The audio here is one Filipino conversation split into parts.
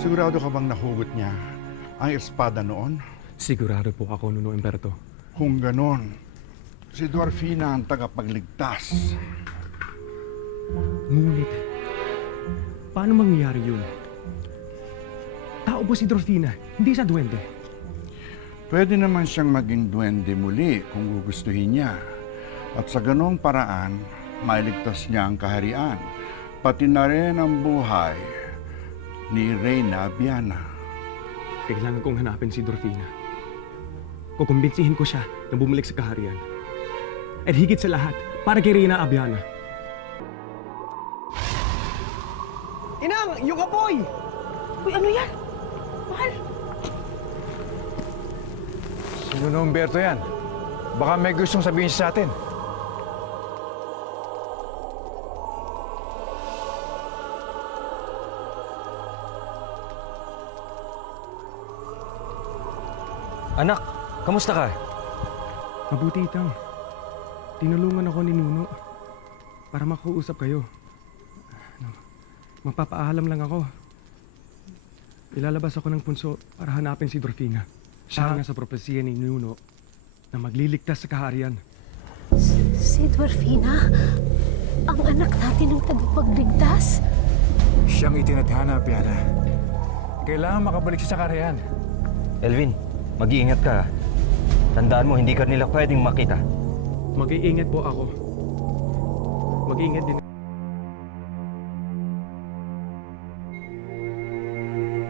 Sigurado ka bang nahugot niya ang espada noon? Sigurado po ako, Nuno Umberto. Kung ganon, si Dorfina ang tagapagligtas. Ngunit, paano mangyayari yun? Tao po si Dorfina, hindi siya duwende. Pwede naman siyang maging duwende muli kung gugustuhin niya. At sa ganong paraan, mailigtas niya ang kaharian, pati na rin ang buhay ni Reyna Viana. Kailangan kong hanapin si Dorfina. Kukumbinsihin ko siya na bumalik sa kaharian. At higit sa lahat, para kay Reyna Abiana. Inang! Yung apoy! Uy, ano yan? Mahal! Si Nuno Umberto yan. Baka may gustong sabihin siya sa atin. Anak, kamusta ka? Mabuti, Itang. Tinulungan ako ni Nuno para makausap kayo. Magpapaalam lang ako. Ilalabas ako ng punso para hanapin si Dorfina. Siya nga sa propesiya ni Nuno na magliligtas sa kaharian. Si Dorfina? Ang anak natin ng tagapagligtas? Siyang itinadhana, Viana. Kailangan makabalik siya sa kaharian. Elvin, mag-iingat ka. Tandaan mo, hindi ka nila pwedeng makita. Mag-iingat po ako. Mag-iingat din.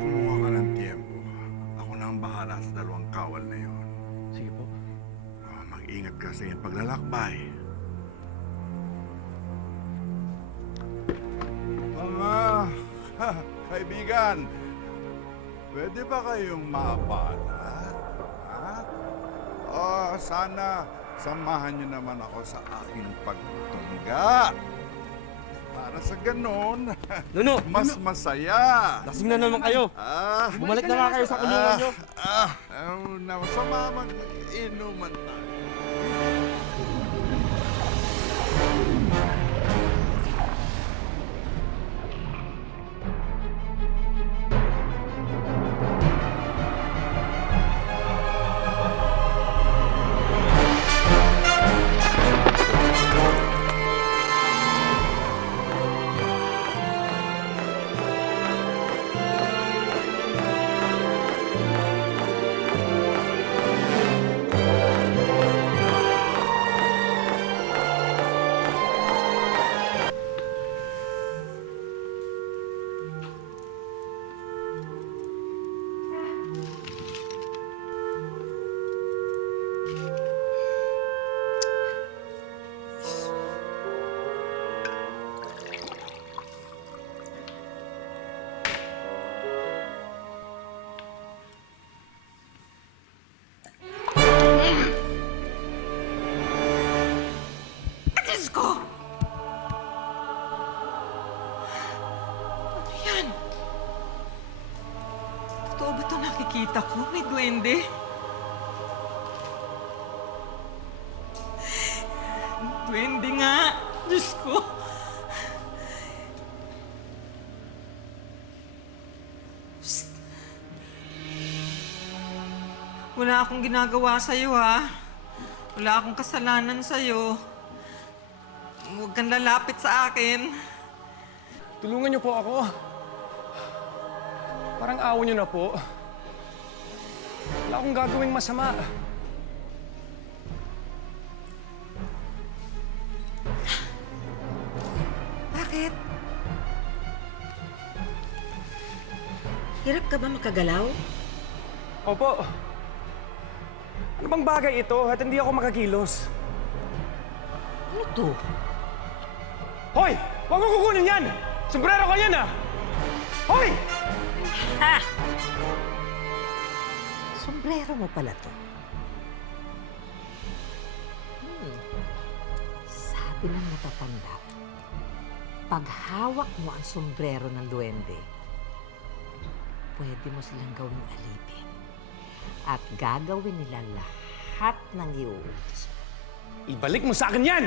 Kumuha ka ng tiempo. Ako na ang bahala sa dalawang kawal na yon. Sige po. Mag-ingat ka sa iyong paglalakbay. Mga kaibigan, pwede ba kayong maabala? Sana samahan niyo naman ako sa aking pagtungga. Para sa ganon, Nuno! mas masaya. Lasing na naman kayo! Bumalik na nga kayo sa kulungan nyo! Sama mag-inuman tayo. Diyos ko! Ano yan? Totoo ba ito nakikita ko? May duwende? Duwende nga! Diyos ko! Psst! Wala akong ginagawa sa'yo, ha? Wala akong kasalanan sa'yo. Huwag kang lalapit sa akin. Tulungan niyo po ako. Parang awa niyo na po. Wala akong gagawing masama. Bakit? Hirap ka ba makagalaw? Opo. Ano bang bagay ito at hindi ako makakilos? Ano to? Hoy! Huwag mo kukunin yan! Sombrero ko yan, ah! Hoy! Ha! Sombrero mo pala to. Sabi ng matatanda, pag hawak mo ang sombrero ng duwende, pwede mo silang gawing alipin. At gagawin nila lahat ng iuutos mo. Ibalik mo sa akin yan!